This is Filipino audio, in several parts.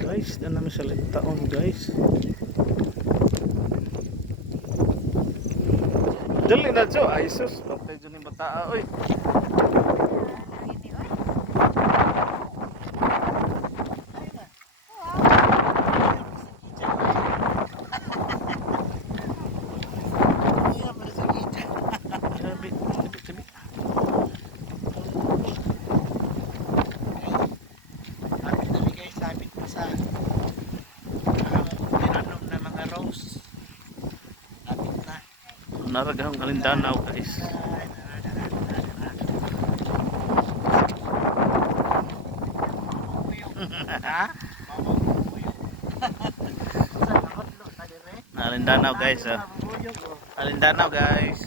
Guys, na namin sa Lintaon guys. Dali na jo, ay sus, patay dyan yung bata oy. Naragahong Lintaon guys. Lintaon guys. Lintaon guys.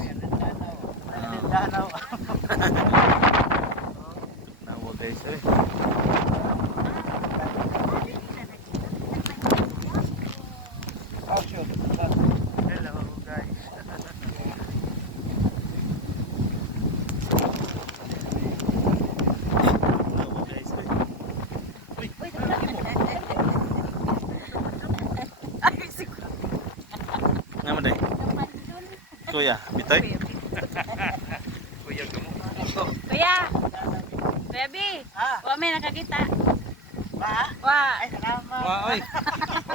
Nawa guys eh. Hello guys. Nama deh. Kuya, bitoy. Kuya kamu. Kuya. Kuya B. Wa may nakakita. Ba? Wa. Ay, salamat. Wah, oi.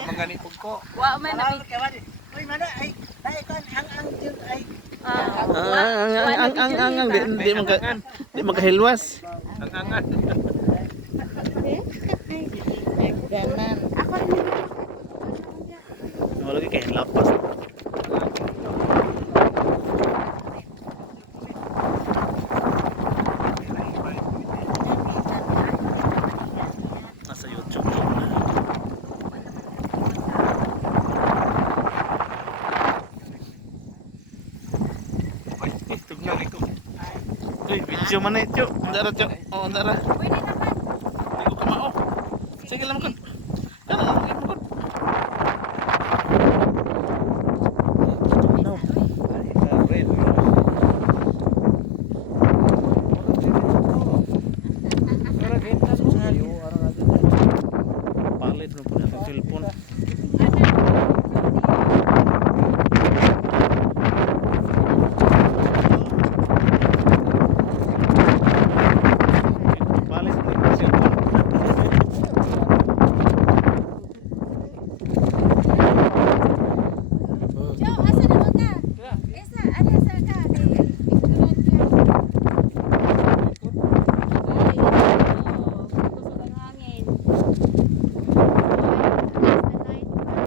Mangani pugko. Wa may nakakita. Uy, mana ay, dai kan ang jud ay. Di magkahilwas. Ganan. Ako Wala lagi kay lapas. Nasa YouTube. Ay, tugnaw ito. Uy, video man na ito. Andara, Cok. Oh, andara. pwede naman. Hindi ko kamao. Sige lang kan.